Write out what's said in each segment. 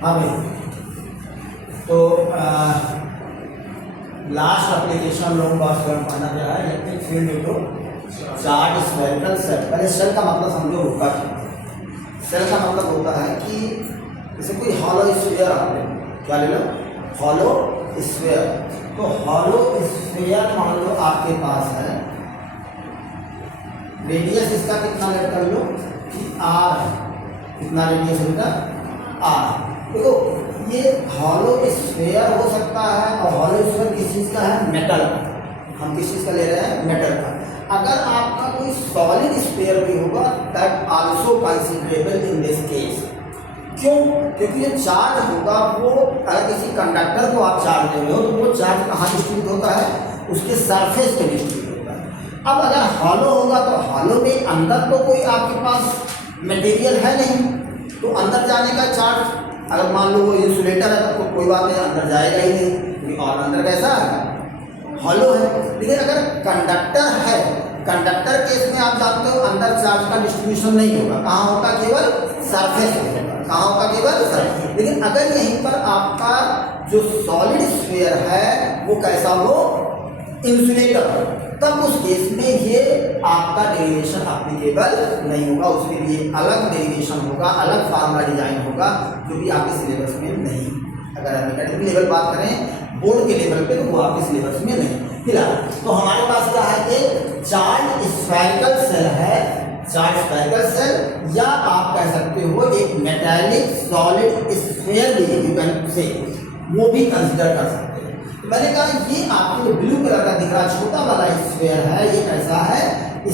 हाँ भाई, तो लास्ट एप्लीकेशन लोगों का पढ़ना क्या है, electric field to charge spherical shell. पहले सेल का मतलब समझो होता है। सेल का मतलब होता है कि जैसे कोई हॉलो स्फीयर, आपने क्या ले लो, हॉलो स्फीयर। तो हॉलो स्फीयर मान लो आपके पास है, रेडियस इसका कितना लेट कर लो कि आर, कितना रेडियस होगा आर। देखो ये हॉलो स्फीयर हो सकता है, और हॉलो स्फीयर किस चीज़ का है, मेटल। हम किस चीज़ का ले रहे हैं, मेटल का। अगर आपका कोई सॉलिड स्फीयर भी होगा that also considerable in this case. क्यों? क्योंकि जो चार्ज होगा वो, अगर किसी कंडक्टर को आप चार्ज दे रहे हो तो वो चार्ज कहाँ डिस्ट्रीब्यूट होता है, उसके सरफेस पे डिस्ट्रीब्यूट होता है। अब अगर हॉलो होगा तो हॉलो में अंदर तो कोई आपके पास मटेरियल है नहीं, तो अंदर जाने का चार्ज, अगर मान लो वो इंसुलेटर है तो कोई बात नहीं, अंदर जाएगा ही नहीं, और अंदर कैसा है, हॉलो है। लेकिन अगर कंडक्टर है, कंडक्टर केस में आप जानते हो अंदर चार्ज का डिस्ट्रीब्यूशन नहीं होगा, कहाँ होगा, केवल सरफेस पे होगा। कहाँ होगा, केवल सरफेस। लेकिन अगर यहीं पर आपका जो सॉलिड स्फीयर है वो कैसा हो, इंसुलेटर, तब उस केस में ये आपका डेरिवेशन एप्लीकेबल नहीं होगा। उसके लिए अलग डेरिवेशन होगा, अलग फार्मूला डिजाइन होगा, जो कि आपके सिलेबस में नहीं। अगर हम एकेडमिक लेवल बात करें, बोर्ड के लेवल पे, तो वो आपके सिलेबस में नहीं। फिलहाल तो हमारे पास क्या है, एक चार्ज स्फेरिकल सेल है, चार्ज स्फेरिकल सेल, या आप कह सकते हो एक मेटालिक सॉलिड स्फीयर भी यू कैन से, वो भी कंसिडर कर सकते हैं। मैंने कहा ये आपको ब्लू कलर का दिख रहा छोटा वाला स्फीयर है, ये कैसा है,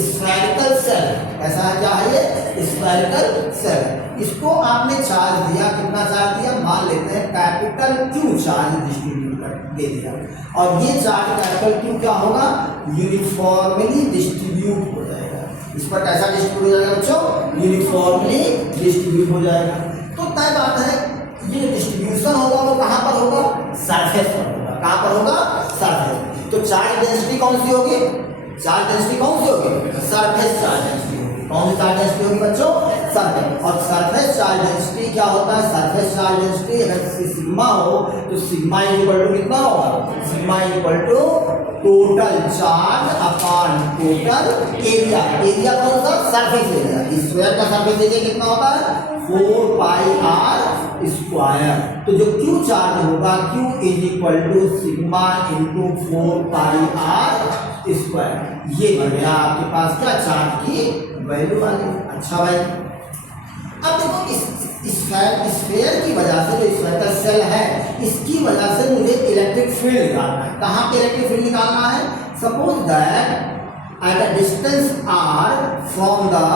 स्फेरिकल सेल। कैसा है, क्या है ये, स्फेरिकल सेल। इसको आपने चार्ज दिया, कितना चार्ज दिया, मान लेते हैं कैपिटल Q चार्ज डिस्ट्रीब्यूट दे दिया, और ये चार्ज कैपिटल Q क्या होगा, यूनिफॉर्मली डिस्ट्रीब्यूट हो जाएगा। इस पर कैसा डिस्ट्रीब्यूट हो जाएगा बच्चों, यूनिफॉर्मली डिस्ट्रीब्यूट हो जाएगा। तो तय बात है, ये डिस्ट्रीब्यूशन होगा वो कहाँ पर होगा, सरफेस पर होगा। कहाँ पर होगा, सरफेस। तो चार्ज डेंसिटी कौन सी होगी, चार्ज डेंसिटी कौन सी होगी, सरफेस चार्ज डेंसिटी होगी। कौन सी चार्ज डेंसिटी होगी बच्चों, सरफेस। और सरफेस चार्ज डेंसिटी क्या होता है, सरफेस चार्ज डेंसिटी अगर सिग्मा हो तो सिग्मा इक्वल टू कितना होगा, sigma equal to total charge upon total area. Area कौन सा, सरफेस एरिया। स्क्वायर का सरफेस एरिया कितना होता है, 4 पाई आर स्क्वायर। तो जो Q चार्ज होगा, Q is equal to sigma into 4 pi r square. ये बन गया आपके पास क्या, चार्ज की वैल्यू आ गई। अच्छा भाई, अब देखो इस स्फीयर की वजह से, जो स्फेरिकल सेल है, इसकी वजह से मुझे इलेक्ट्रिक फील्ड निकालना है। कहाँ पे इलेक्ट्रिक फील्ड निकालना है, suppose that at a distance r from the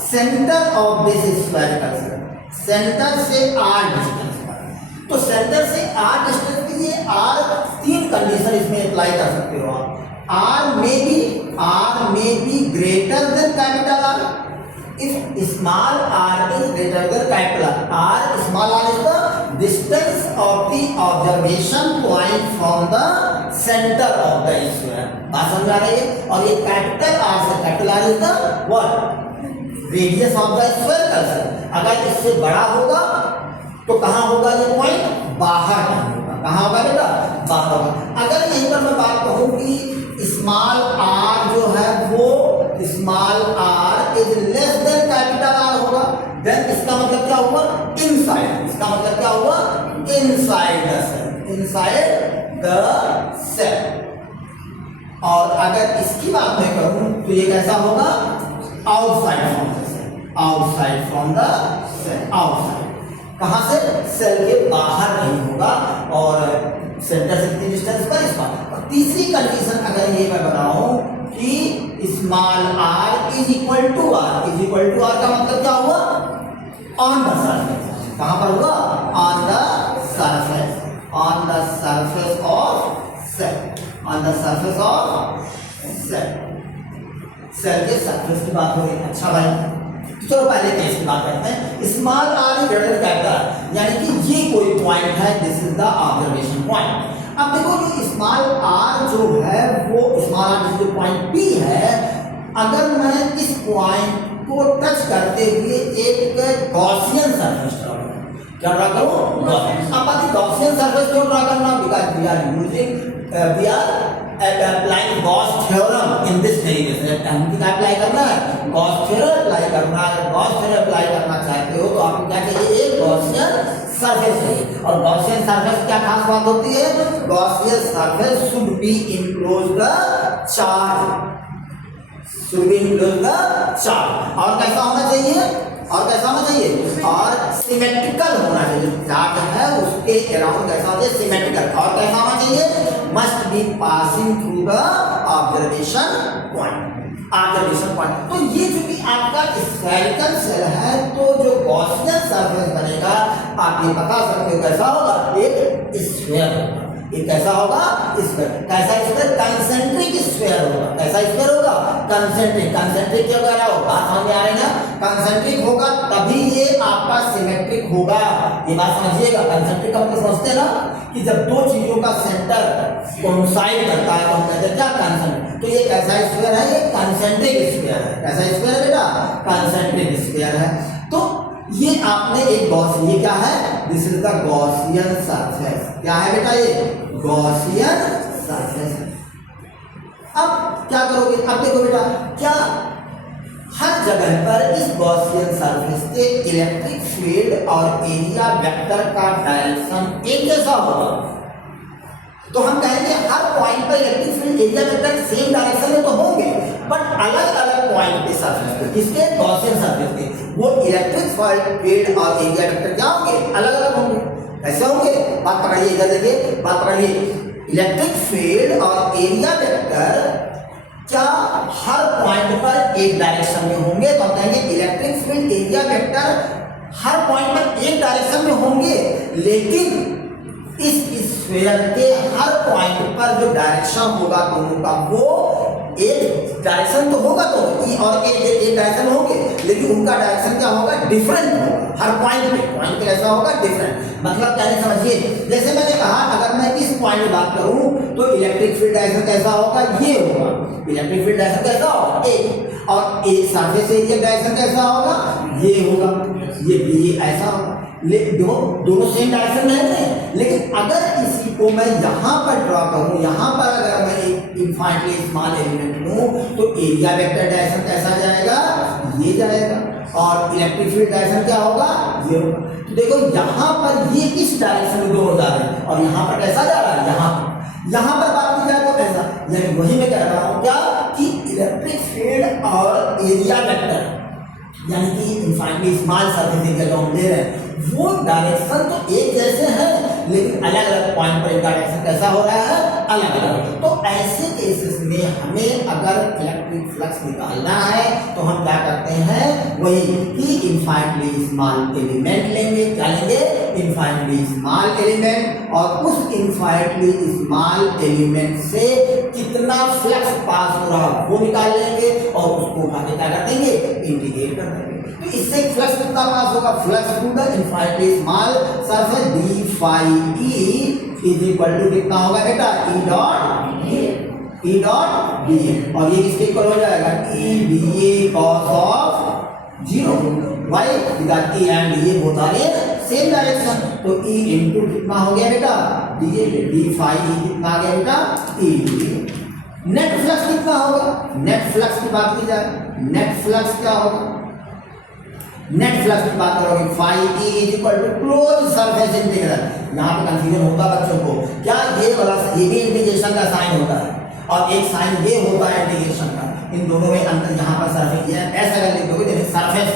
center of this spherical cell, centre से r डिस्टेंस पर। तो सेंटर से r डिस्टेंस के लिए r, तीन कंडीशन इसमें अप्लाई कर सकते हो आप। r may be greater than capital R. If small r is greater than capital R, small r is the distance of the observation point from the center of the sphere. बात समझ आ रही है। और ये कैपिटल R से, capital R is the what, radius of the spherical shell. अगर इससे बड़ा होगा तो कहाँ होगा ये पॉइंट, बाहर नहीं होगा। कहाँ होगा बेटा, बाहर होगा। अगर यहीं पर मैं बात कहूँ कि स्मॉल r जो है वो, small r is less than capital R होगा, देन इसका मतलब क्या हुआ, इनसाइड। इसका मतलब क्या हुआ, inside the shell, inside the shell. और अगर इसकी बात मैं करूं तो ये कैसा होगा, outside from the shell, outside from the shell, outside. कहां से, सेल के बाहर नहीं होगा, और सेंटर से कितनी डिस्टेंस पर, इस बात। और तीसरी कंडीशन अगर ये मैं बनाऊं कि small r is equal to r, is equal to r का मतलब क्या हुआ, ऑन द सरफेस। कहां पर हुआ, on the surface, on the surface of shell, on the surface of shell. Shell के सरफेस की बात हो रही है। अच्छा भाई, चलो पहले केस की बात करते हैं। Small r is greater than capital, यानी कि ये कोई पॉइंट है, this is the observation point. अब देखो जो स्मॉल r जो है वो, स्मॉल r जो पॉइंट P है, अगर मैं इस पॉइंट को टच करते हुए एक गॉसियन सरफेस ड्रॉ करूं क्या ड्रा करूं? गॉसियन। अब बात गॉसियन सरफेस क्यों ड्रा करना? Because we are using we are applying Gauss theorem in this derivation. हम क्या अप्लाई करना है? गॉस थ्योरम अप्लाई करना है। गॉस थ्योरम अप्लाई करना चाहते हो तो आपको क्या चाहिए? एक गॉसियन सरफेस चाहिए। और गॉसियन सरफेस क्या खास बात होती है? Gaussian surface should be enclose the charge, should be enclose the charge. और कैसा होना चाहिए? और कैसा होना चाहिए? और सिमेट्रिकल होना चाहिए। चार्ज है उसके अराउंड कैसा होना चाहिए? सिमेट्रिकल। और कैसा होना चाहिए? Must be passing through the observation point, observation point. तो ये जो कि आपका स्फेरिकल सेल है, तो जो गॉसियन सरफेस बनेगा आप ये बता सकते हो कैसा होगा? एक स्फीयर होगा। ये कैसा होगा? स्फीयर। कैसा स्फीयर? कंसेंट्रिक स्फीयर होगा। कैसा स्फीयर होगा? कंसेंट्रिक। कंसेंट्रिक क्यों कह रहा हो? बात समझ में आ रही है ना? कंसेंट्रिक होगा तभी ये आपका सिमेट्रिक होगा। ये बात समझिएगा। कंसेंट्रिक का मतलब समझते हैं ना कि जब दो चीजों का सेंटर कोइंसाइड करता है तो हम कहते हैं क्या? कंसेंट्रिक। तो ये कैसा स्फीयर है? ये कंसेंट्रिक स्फीयर है। कैसा स्फीयर है बेटा? कंसेंट्रिक स्फीयर है। तो ये आपने एक गॉस, ये क्या है? This is the Gaussian surface. क्या है बेटा? ये गॉसियन सरफेस। अब क्या करोगे? अब देखो बेटा, क्या हर जगह पर इस गॉसियन सरफेस के इलेक्ट्रिक फील्ड और एरिया वेक्टर का डायरेक्शन एक जैसा होगा? तो हम कहेंगे हर पॉइंट पर electric field area vector same direction में तो होंगे, बट अलग अलग पॉइंट पे सरफेस पे, किसके? गॉसियन सरफेस के, वो इलेक्ट्रिक फील्ड और एरिया वेक्टर क्या होंगे? अलग अलग होंगे। कैसे होंगे? बात पकड़िए, इधर देखिए, बात पकड़िए। इलेक्ट्रिक फील्ड और एरिया वेक्टर क्या हर पॉइंट पर एक डायरेक्शन में होंगे? तो हम कहेंगे इलेक्ट्रिक फील्ड एरिया वेक्टर हर पॉइंट पर एक डायरेक्शन में होंगे, लेकिन इस स्फीयर के हर पॉइंट पर जो डायरेक्शन होगा दोनों का, वो एक डायरेक्शन तो होगा, तो ई और एक डायरेक्शन होंगे, लेकिन उनका डायरेक्शन क्या होगा? डिफरेंट होगा। हर पॉइंट पे कैसा होगा? डिफरेंट। मतलब क्या है समझिए, जैसे मैंने कहा अगर मैं इस पॉइंट में बात करूं तो इलेक्ट्रिक फील्ड डायरेक्शन कैसा होगा? ये होगा। इलेक्ट्रिक फील्ड डायरेक्शन कैसा होगा? ए। और ए सरफेस एरिया डायरेक्शन कैसा होगा? ये होगा। ये ऐसा होगा। दोनों सेम डायरेक्शन में है, लेकिन अगर इसी को मैं यहाँ पर ड्रॉ करूँ, यहाँ पर अगर मैं एक इनफाइनाइटली स्मॉल एलिमेंट लूँ तो एरिया वेक्टर डायरेक्शन कैसा जाएगा? ये जाएगा। और इलेक्ट्रिक फील्ड डायरेक्शन क्या होगा? ये होगा। तो देखो यहाँ पर ये इस डायरेक्शन में दोनों जा रहे हैं, और यहाँ पर कैसा जा रहा है? यहाँ पर बात की जाए तो कैसा? यानी वही मैं कह रहा हूँ क्या कि इलेक्ट्रिक फील्ड और एरिया वेक्टर यानी कि इनफाइनाइटली स्मॉल सरफेस एरिया जो हम ले रहे हैं, वो डायरेक्शन तो एक जैसे हैं, लेकिन अलग अलग पॉइंट पर डायरेक्शन कैसा हो रहा है? अलग अलग। तो ऐसे केसेस में हमें अगर इलेक्ट्रिक फ्लक्स निकालना है तो हम क्या करते हैं? वही कि इनफाइनाइटली स्मॉल एलिमेंट लेंगे। क्या लेंगे? Infinitely small element. और उस इनफाइनाइटली स्मॉल एलिमेंट से कितना फ्लक्स पास हो रहा वो निकाल लेंगे, और उसको उठा के क्या कर देंगे? इंटीग्रेट कर देंगे। तो इससे फ्लक्स कितना पास होगा? Flux through the infinitely small surface D phi E is equal to कितना होगा बेटा? E dot B A. और ये किसके इक्वल हो जाएगा? E B A cos of 0। Why? Because E and D A both are in same direction. तो E into कितना हो गया बेटा? D A. D phi E कितना आ गया बेटा? ई। नेट फ्लक्स कितना होगा? नेट फ्लक्स की बात की जाए, नेट फ्लक्स क्या होगा? नेट फ्लक्स की बात करोगे phi E is equal to close surface integral. यहाँ पे कंफ्यूजन होता है बच्चों को, क्या ये वाला ये भी इंटीग्रेशन का साइन होता है और एक साइन ये होता है इंटीग्रेशन का। इन दोनों में अंतर यहाँ पर सरफेस ये ऐसा अगर लिख दोगे जैसे सरफेस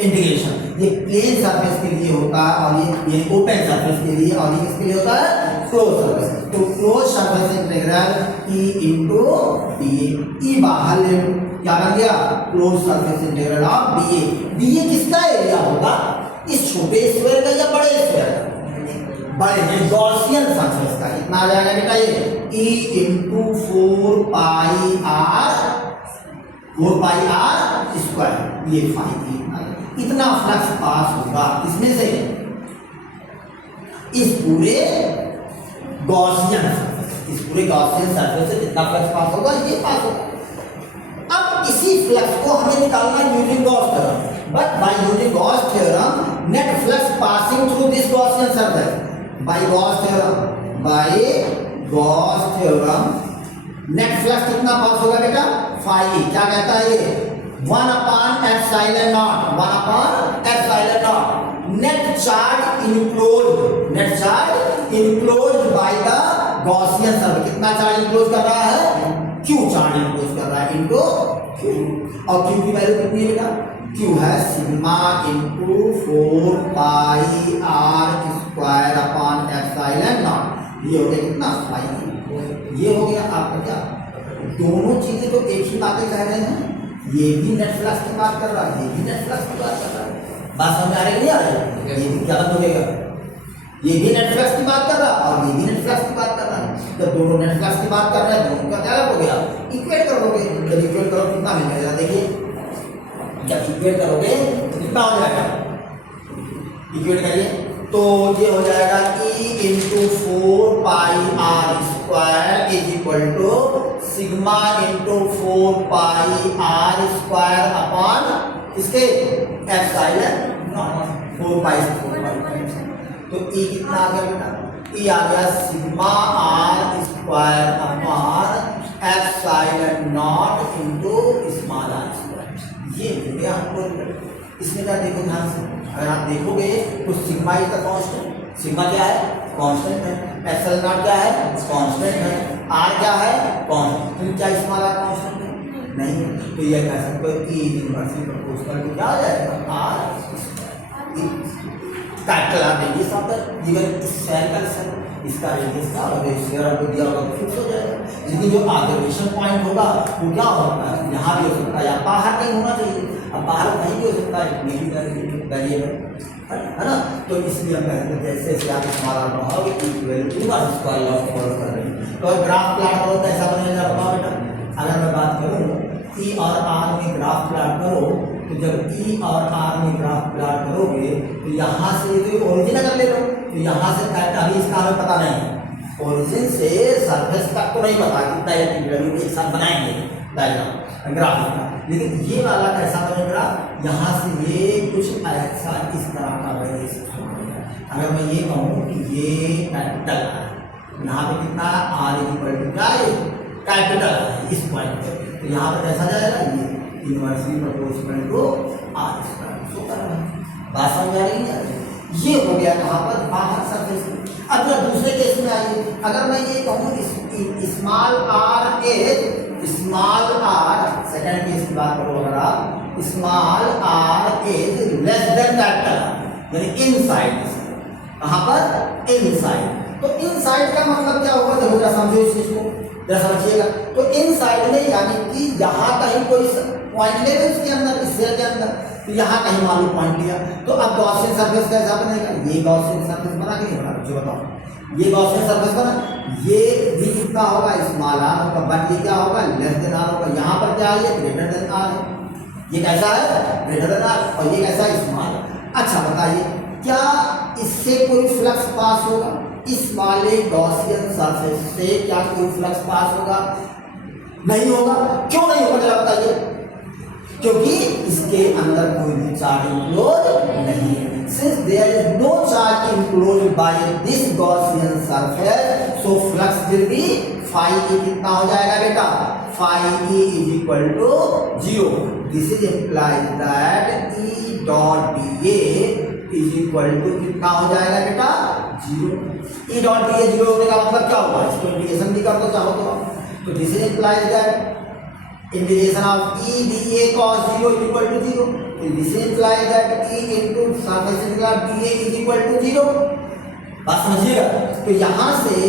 इंटीग्रेशन, ये प्लेन सरफेस के लिए होता है और ये ओपन सरफेस के लिए, और ये किसके लिए होता है? Close surface. तो close surface integral E into D A. E बाहर ले, क्या बन गया? Close surface integral of D A. D A किसका एरिया होगा? इस छोटे स्फीयर का या बड़े स्फीयर का? बड़े गॉसियन सरफेस का। कितना आ जाएगा बेटा? ये ई इनटू 4 पाई आर स्क्वायर। ये फाई इतना फ्लक्स पास होगा इसमें से, इस पूरे गॉसियन सरफेस से कितना फ्लक्स पास होगा? ये पास होगा। अब इसी फ्लक्स को हमें निकालना using Gauss theorem, but by using Gauss theorem net flux passing through this by Gauss theorem net flux कितना पास होगा बेटा, फाई। क्या कहता है ये, 1/ε0, 1/ε0 net charge enclosed by the Gaussian surface. कितना चार्ज इनक्लोज कर रहा है, Q चार्ज इनक्लोज कर रहा है इनको Q। और Q की वैल्यू कितनी है बेटा, Q है sigma into 4 pi r square upon ε0। ये हो गया कितना, फाई। ये हो गया आपका क्या, दोनों चीजें तो एक ही बातें कह रहे हैं। ये भी नेट फ्लक्स की बात कर रहा है, ये भी नेट फ्लक्स की बात कर रहा है। बात समझ आ रही है नहीं आ रही है, ये भी क्या हो गया, ये भी नेट फ्लक्स की बात कर रहा है और ये भी नेट फ्लक्स की बात कर रहा है। जब दोनों नेट फ्लक्स की बात कर रहे हैं, दोनों का क्या हो गया, इक्वेट करोगे। जब इक्वेट करो कितना मिल जाएगा, देखिए जब इक्वेट करोगे कितना हो जाएगा, इक्वेट करिए तो ये हो जाएगा E into 4 pi r square is equal to sigma into 4 pi r square upon इसके एप्सिलॉन 4 पाई से 4 पाई। तो E कितना आ गया बेटा, E आ गया sigma r square upon epsilon not into small r square. ये मिल गया हमको। इसमें क्या देखो ध्यान से, अगर आप देखोगे तो sigma is the constant, sigma क्या है, कांस्टेंट है। एप्सिलॉन नॉट क्या है, कांस्टेंट है। आर क्या है, कांस्टेंट। तो क्या स्मॉल आर कांस्टेंट है, नहीं। तो ये कह सकते हो कि इनवर्सली प्रोपोर्शनल टू क्या आ जाएगा, are capital R radius of the given spherical circle. इसका रेडियस क्या होगा, स्फीयर आपको दिया होगा तो फिक्स हो जाएगा। लेकिन जो ऑब्जर्वेशन पॉइंट होगा वो क्या होगा, यहाँ भी हो सकता है या बाहर कहीं होना चाहिए। अब बाहर कहीं भी हो सकता है, वेरिएबल है ना। तो इसलिए हम कहते हैं जैसे जैसे आप हमारा बढ़ाओगे इक्वल स्क्वायर लॉ फॉलो कर रहे हैं। तो ग्राफ प्लॉट करो तो ऐसा बनेगा, बताओ बेटा। अगर मैं बात करूँ E और R में ग्राफ प्लॉट करो, तो जब E और R में ग्राफ प्लॉट करोगे तो यहाँ से तो ओरिजिन अगर ले लो तो यहाँ से अभी इसका हमें पता नहीं है, ओरिजिन से सरफेस तक तो नहीं पता कितना ये एक साथ बनाएंगे डायग्राम ग्राफ का। लेकिन ये वाला कैसा बनेगा, यहाँ से ये कुछ ऐसा इस तरह का बनेगा। अगर मैं ये कहूँ कि ये कैपिटल है, यहाँ पे कितना R इक्वल टू क्या है, कैपिटल है इस पॉइंट पे, तो यहाँ पर कैसा जाएगा, ये inversely proportional to R square. So कर रहा है, बात समझ आ रही है। ये हो गया कहाँ पर, बाहर सरफेस। अब दूसरे केस में आइए, अगर मैं ये कहूँ स्मॉल r सेकेंड केस की बात करो, अगर आप small r is less than capital R, यानी इनसाइड, कहाँ पर, इनसाइड। तो इनसाइड का मतलब क्या होगा, देखो जरा समझो इस चीज को, जरा समझिएगा। तो इनसाइड में यानी कि यहाँ कहीं कोई पॉइंट ले लो इसके अंदर, इस सेल के अंदर, तो यहाँ कहीं मान लो पॉइंट लिया, तो अब गॉसियन सरफेस कैसा बनेगा, ये गॉसियन सरफेस बना कि नहीं बना, जो बताओ, ये गॉसियन सरफेस बना। ये भी कितना होगा, स्मॉल आर होगा, बट ये क्या होगा, लेस देन आर होगा। यहाँ पर क्या है, ग्रेटर देन आर है। ये कैसा है, ग्रेटर देन आर, और ये कैसा है, स्मॉल। अच्छा बताइए, क्या इससे कोई फ्लक्स पास होगा, इस वाले गॉसियन सरफेस से क्या कोई फ्लक्स पास होगा, नहीं होगा। क्यों नहीं होगा जरा बताइए, क्योंकि इसके अंदर कोई भी चार्ज इंक्लोज नहीं है। Since there is no charge enclosed by this Gaussian surface, so flux will be phi e कितना हो जाएगा बेटा, phi e is equal to 0. This is implies that E dot dA is equal to कितना हो जाएगा बेटा, 0. E dot dA 0 होने का मतलब क्या होगा, इसको इंटीग्रेशन भी कर दो चाहो तो this is implies that integration of E dA cos 0 is equal to 0. This implies that E into surface integral dA is equal to 0. बात समझिएगा। तो यहाँ से